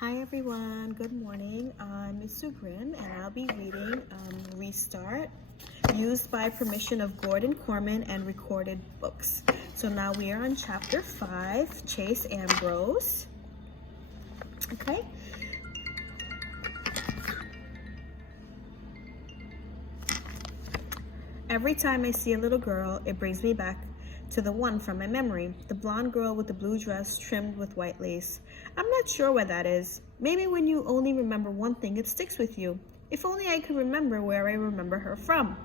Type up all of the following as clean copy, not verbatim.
Hi everyone, good morning. I'm Ms. Sugrin and I'll be reading Restart, used by permission of Gordon, Korman and Recorded Books. So now we are on chapter 5, Chase Ambrose. Okay. Every time I see a little girl, it brings me back to the one from my memory, the blonde girl with the blue dress trimmed with white lace. I'm not sure what that is. Maybe when you only remember one thing, it sticks with you. If only I could remember where I remember her from.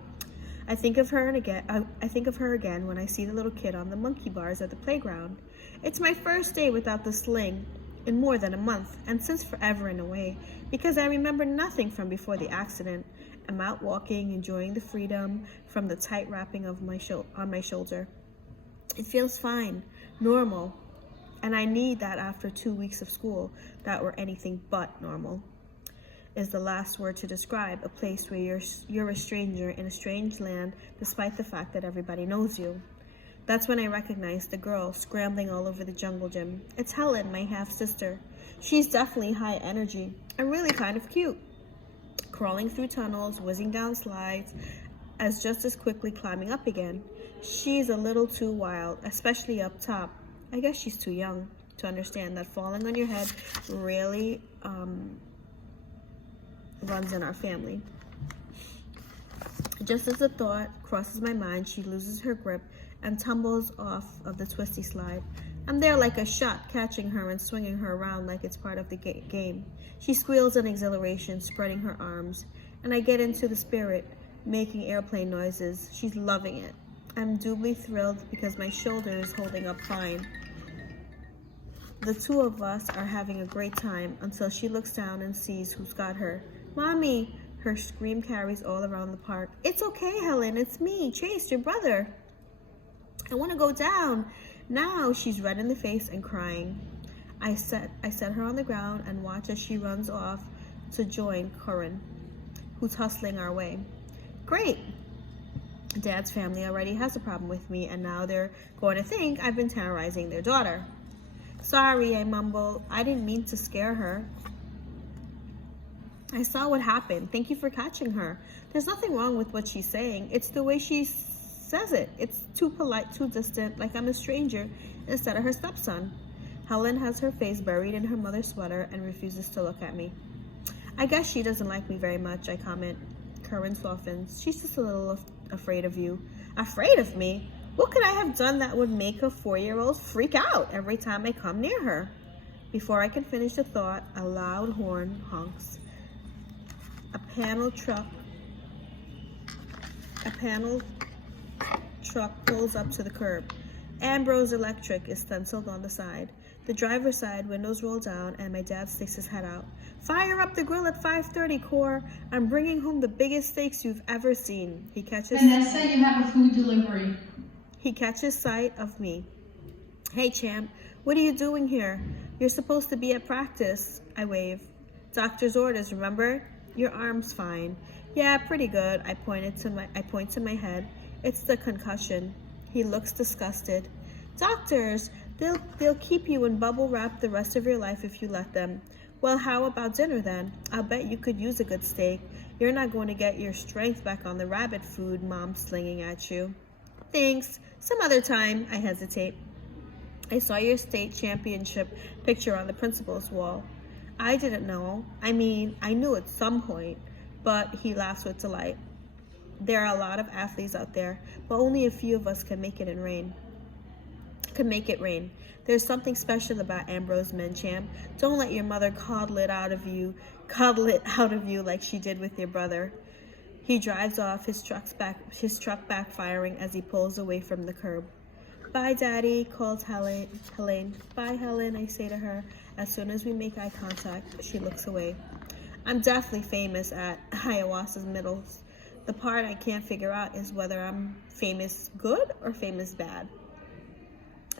I think of her again when I see the little kid on the monkey bars at the playground. It's my first day without the sling in more than a month, and since forever in a way, because I remember nothing from before the accident. I'm out walking, enjoying the freedom from the tight wrapping of on my shoulder. It feels fine, normal, and I need that after 2 weeks of school that were anything but normal. Is the last word to describe a place where you're a stranger in a strange land despite the fact that everybody knows you. That's when I recognize the girl scrambling all over the jungle gym. It's Helen, my half-sister. She's definitely high energy and really kind of cute. Crawling through tunnels, whizzing down slides, just as quickly climbing up again. She's a little too wild, especially up top. I guess she's too young to understand that falling on your head really runs in our family. Just as the thought crosses my mind, she loses her grip and tumbles off of the twisty slide. I'm there like a shot, catching her and swinging her around like it's part of the game. She squeals in exhilaration, spreading her arms, and I get into the spirit, making airplane noises. She's loving it. I'm doubly thrilled because my shoulder is holding up fine. The two of us are having a great time until she looks down and sees who's got her. Mommy! Her scream carries all around the park. It's okay, Helen. It's me, Chase, your brother. I want to go down. Now she's red in the face and crying. I set her on the ground and watch as she runs off to join Korman, who's hustling our way. Great! Dad's family already has a problem with me, and now they're going to think I've been terrorizing their daughter. Sorry, I mumble. I didn't mean to scare her. I saw what happened. Thank you for catching her. There's nothing wrong with what she's saying. It's the way she says it. It's too polite, too distant, like I'm a stranger instead of her stepson. Helen has her face buried in her mother's sweater and refuses to look at me. I guess she doesn't like me very much, I comment. Korman softens. She's just a little afraid of you. Afraid of me? What could I have done that would make a 4-year-old freak out every time I come near her? Before I can finish the thought, a loud horn honks. A panel truck pulls up to the curb. Ambrose Electric is stenciled on the side. The driver's side windows roll down and my dad sticks his head out. Fire up the grill at 5:30, Cor. I'm bringing home the biggest steaks you've ever seen. Vanessa, you have a food delivery. He catches sight of me. Hey, champ, what are you doing here? You're supposed to be at practice. I wave. Doctor's orders, remember? Your arm's fine. Yeah, pretty good. I point to my head. It's the concussion. He looks disgusted. Doctors, they'll keep you in bubble wrap the rest of your life if you let them. Well, how about dinner then? I'll bet you could use a good steak. You're not going to get your strength back on the rabbit food Mom's slinging at you. Thanks. Some other time. I hesitate. I saw your state championship picture on the principal's wall. I didn't know. I mean, I knew at some point, but he laughs with delight. There are a lot of athletes out there, but only a few of us can make it rain. There's something special about Ambrose Men, champ. Don't let your mother coddle it out of you like she did with your brother. He drives off, his truck backfiring as he pulls away from the curb. Bye, Daddy, calls Helen. Bye, Helen, I say to her. As soon as we make eye contact, she looks away. I'm definitely famous at Hiawatha's Middles. The part I can't figure out is whether I'm famous good or famous bad.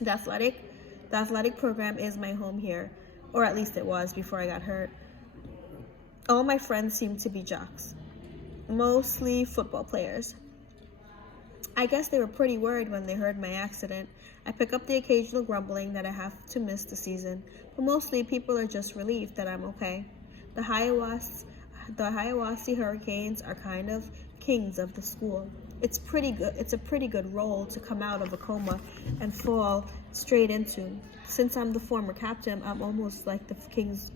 The athletic program is my home here, or at least it was before I got hurt. All my friends seem to be jocks, mostly football players. I guess they were pretty worried when they heard my accident. I pick up the occasional grumbling that I have to miss the season, but mostly people are just relieved that I'm okay. The Hiawassee Hurricanes are kind of kings of the school. It's pretty good. It's a pretty good role to come out of a coma and fall straight into. Since I'm the former captain, I'm almost like the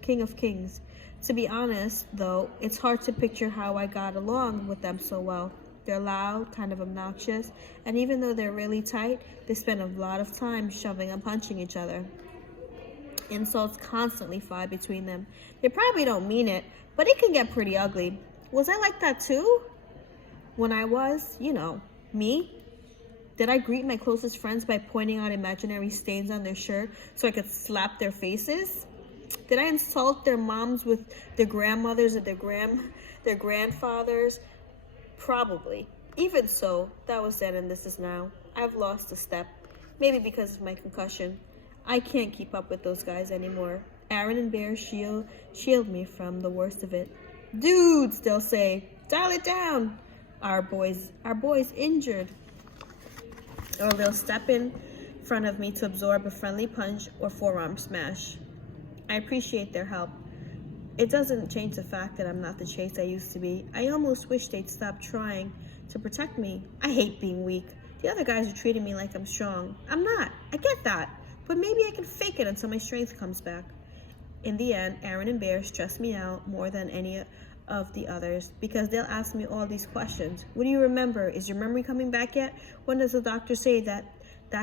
king of kings. To be honest, though, it's hard to picture how I got along with them so well. They're loud, kind of obnoxious, and even though they're really tight, they spend a lot of time shoving and punching each other. Insults constantly fly between them. They probably don't mean it, but it can get pretty ugly. Was I like that too? When I was, me? Did I greet my closest friends by pointing out imaginary stains on their shirt so I could slap their faces? Did I insult their moms with their grandmothers and their grandfathers? Probably. Even so, that was then and this is now. I've lost a step. Maybe because of my concussion. I can't keep up with those guys anymore. Aaron and Bear shield me from the worst of it. Dudes, they'll say, dial it down. Our boy's injured. Or they'll step in front of me to absorb a friendly punch or forearm smash. I appreciate their help. It doesn't change the fact that I'm not the Chase I used to be. I almost wish they'd stop trying to protect me. I hate being weak. The other guys are treating me like I'm strong. I'm not. I get that. But maybe I can fake it until my strength comes back. In the end, Aaron and Bear stress me out more than any of the others because they'll ask me all these questions. What do you remember? Is your memory coming back yet? When does the doctor say that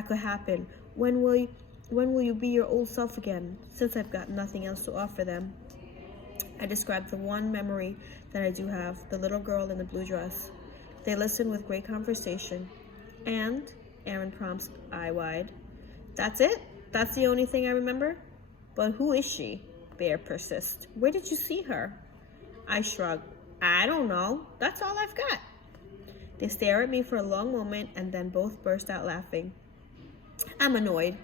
could happen? When will you be your old self again? Since I've got nothing else to offer them. I describe the one memory that I do have, the little girl in the blue dress. They listen with great conversation. And, Aaron prompts eye-wide. That's it? That's the only thing I remember? But who is she? Bear persists. Where did you see her? I shrug. I don't know. That's all I've got. They stare at me for a long moment and then both burst out laughing. I'm annoyed.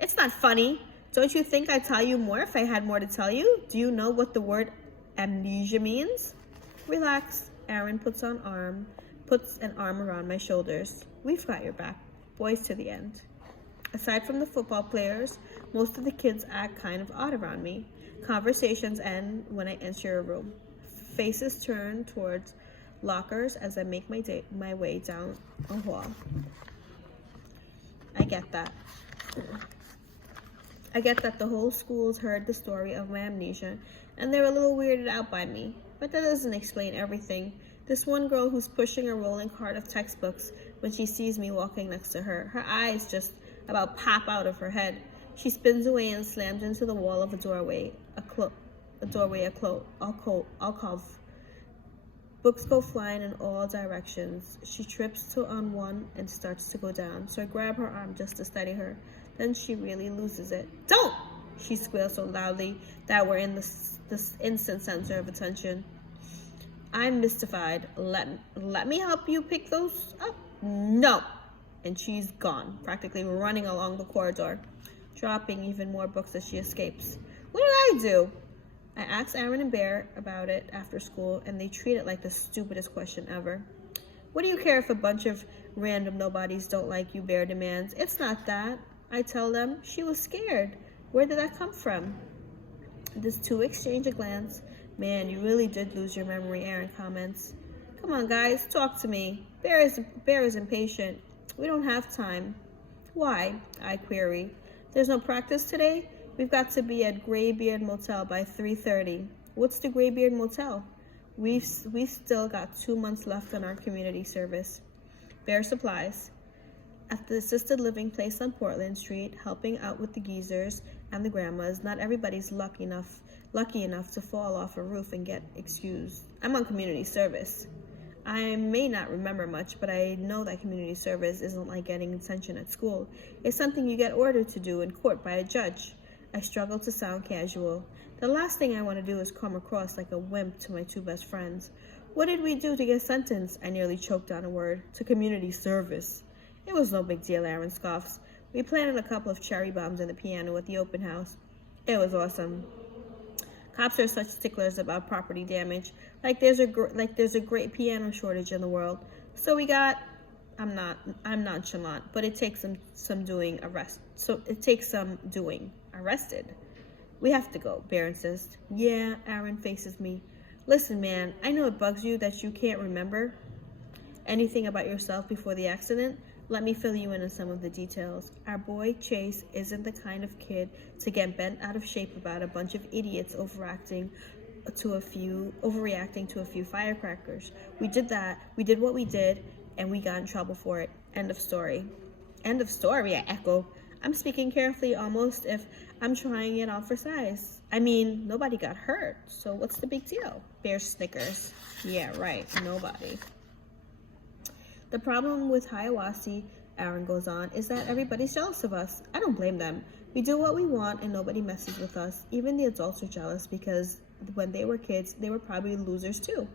It's not funny. Don't you think I'd tell you more if I had more to tell you? Do you know what the word amnesia means? Relax. Aaron puts an arm around my shoulders. We've got your back. Boys to the end. Aside from the football players, most of the kids act kind of odd around me. Conversations end when I enter a room. Faces turn towards lockers as I make my way down a hall. I get that. I get that the whole school's heard the story of my amnesia, and they're a little weirded out by me. But that doesn't explain everything. This one girl who's pushing a rolling cart of textbooks when she sees me walking next to her, her eyes just about pop out of her head. She spins away and slams into the wall of a doorway, alcove. Books go flying in all directions. She trips on one and starts to go down, so I grab her arm just to steady her. Then she really loses it. Don't! She squeals so loudly that we're in this instant center of attention. I'm mystified. Let me help you pick those up? No! And she's gone, practically running along the corridor, dropping even more books as she escapes. What did I do? I asked Aaron and Bear about it after school, and they treat it like the stupidest question ever. What do you care if a bunch of random nobodies don't like you, Bear demands. It's not that. I tell them. She was scared. Where did that come from? The two exchange a glance. Man, you really did lose your memory, Aaron comments. Come on, guys, talk to me. Bear is impatient. We don't have time. Why? I query. There's no practice today? We've got to be at Graybeard Motel by 3:30. What's the Graybeard Motel? We've still got 2 months left on our community service. Bear supplies. At the assisted living place on Portland Street, helping out with the geezers and the grandmas, not everybody's lucky enough to fall off a roof and get excused. I'm on community service. I may not remember much, but I know that community service isn't like getting attention at school. It's something you get ordered to do in court by a judge. I struggle to sound casual. The last thing I want to do is come across like a wimp to my two best friends. What did we do to get sentenced? I nearly choked on a word. To community service. It was no big deal, Aaron scoffs. We planted a couple of cherry bombs in the piano at the open house. It was awesome. Cops are such sticklers about property damage, like there's a great piano shortage in the world. So we got I'm nonchalant, but it takes some doing arrest. So it takes some doing. Arrested. We have to go, Bear insists. Yeah, Aaron faces me. Listen, man, I know it bugs you that you can't remember anything about yourself before the accident. Let me fill you in on some of the details. Our boy Chase isn't the kind of kid to get bent out of shape about a bunch of idiots overreacting to a few firecrackers. We did that. We did what we did, and we got in trouble for it. End of story. End of story, I echo. I'm speaking carefully, almost if I'm trying it on for size. I mean, nobody got hurt, so what's the big deal? Bear snickers. Yeah, right, nobody. The problem with Hiawassee, Aaron goes on, is that everybody's jealous of us. I don't blame them. We do what we want and nobody messes with us. Even the adults are jealous because when they were kids, they were probably losers too.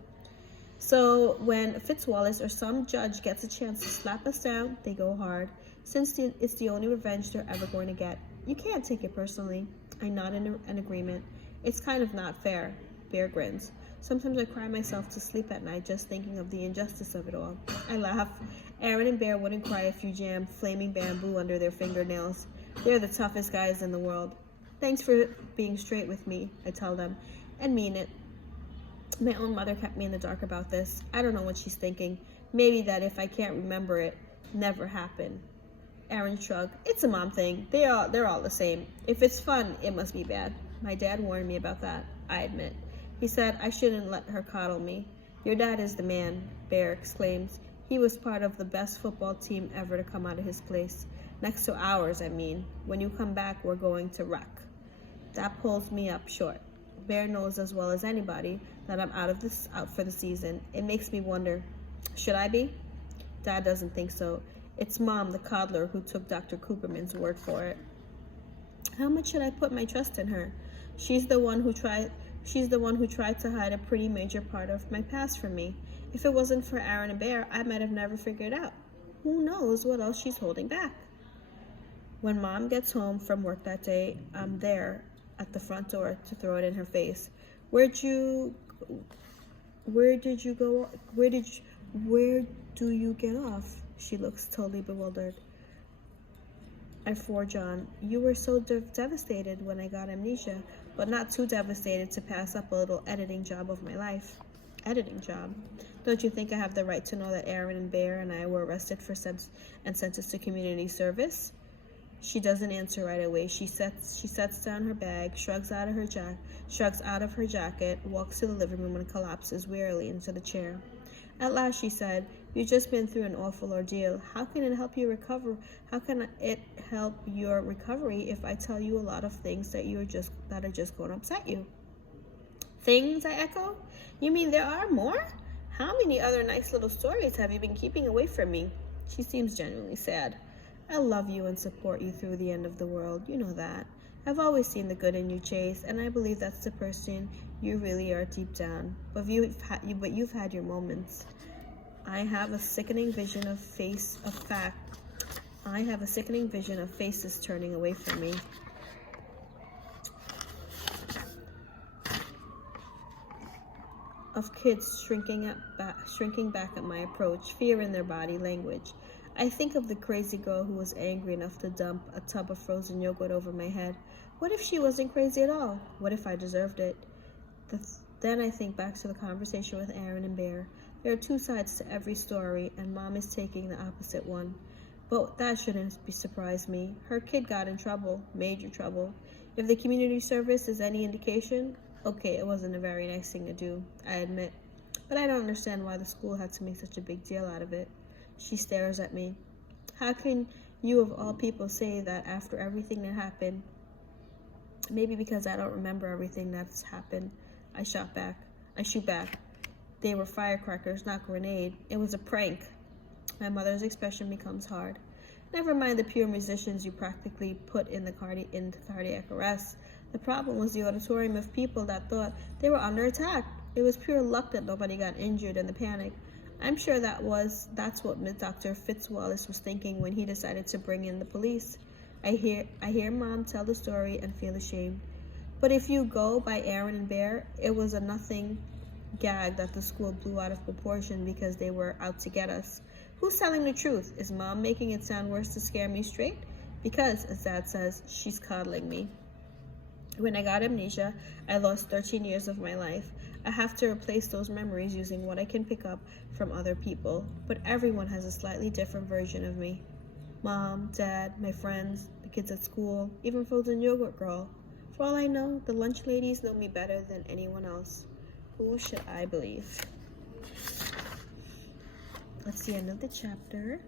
So when Fitzwallace or some judge gets a chance to slap us down, they go hard, since it's the only revenge they're ever going to get. You can't take it personally. I nod in an agreement. It's kind of not fair. Bear grins. Sometimes I cry myself to sleep at night just thinking of the injustice of it all. I laugh. Aaron and Bear wouldn't cry if you jammed flaming bamboo under their fingernails. They're the toughest guys in the world. Thanks for being straight with me, I tell them, and mean it. My own mother kept me in the dark about this. I don't know what she's thinking. Maybe that if I can't remember it, never happened. Aaron shrugged. It's a mom thing. They're all the same. If it's fun, it must be bad. My dad warned me about that, I admit. He said I shouldn't let her coddle me. Your dad is the man, Bear exclaims. He was part of the best football team ever to come out of his place. Next to ours, I mean. When you come back, we're going to wreck. That pulls me up short. Bear knows as well as anybody that I'm out for the season. It makes me wonder, should I be? Dad doesn't think so. It's Mom, the coddler, who took Dr. Cooperman's word for it. How much should I put my trust in her? She's the one who tried to hide a pretty major part of my past from me. If it wasn't for Aaron and Bear, I might have never figured out. Who knows what else she's holding back? When Mom gets home from work that day, I'm there at the front door to throw it in her face. Where do you get off? She looks totally bewildered. I forge on. You were so devastated when I got amnesia, but not too devastated to pass up a little editing job of my life. Editing job? Don't you think I have the right to know that Aaron and Bear and I were arrested for and sentenced to community service? She doesn't answer right away. She sets down her bag, shrugs out of her jacket, walks to the living room and collapses wearily into the chair. At last she said, "You've just been through an awful ordeal. How can it help you recover? How can it help your recovery if I tell you a lot of things that are just going to upset you?" Things, I echo. You mean there are more? How many other nice little stories have you been keeping away from me? She seems genuinely sad. I love you and support you through the end of the world. You know that. I've always seen the good in you, Chase, and I believe that's the person you really are deep down. But you've had your moments. I have a sickening vision of faces turning away from me. Of kids shrinking back at my approach, fear in their body language. I think of the crazy girl who was angry enough to dump a tub of frozen yogurt over my head. What if she wasn't crazy at all? What if I deserved it? Then I think back to the conversation with Aaron and Bear. There are two sides to every story, and Mom is taking the opposite one. But that shouldn't surprise me. Her kid got in trouble, major trouble. If the community service is any indication, okay, it wasn't a very nice thing to do, I admit. But I don't understand why the school had to make such a big deal out of it. She stares at me. How can you, of all people, say that after everything that happened? Maybe because I don't remember everything that's happened. I shoot back. They were firecrackers, not grenade. It was a prank. My mother's expression becomes hard. Never mind the pure musicians you practically put in cardiac arrest. The problem was the auditorium of people that thought they were under attack. It was pure luck that nobody got injured in the panic. I'm sure that's what Dr. Fitzwallace was thinking when he decided to bring in the police. I hear Mom tell the story and feel ashamed. But if you go by Aaron and Bear, it was a nothing gag that the school blew out of proportion because they were out to get us. Who's telling the truth? Is Mom making it sound worse to scare me straight? Because, as Dad says, she's coddling me. When I got amnesia, I lost 13 years of my life. I have to replace those memories using what I can pick up from other people, but everyone has a slightly different version of me. Mom, Dad, my friends, the kids at school, even Frozen Yogurt Girl. For all I know, the lunch ladies know me better than anyone else. Who should I believe? That's the end of the chapter.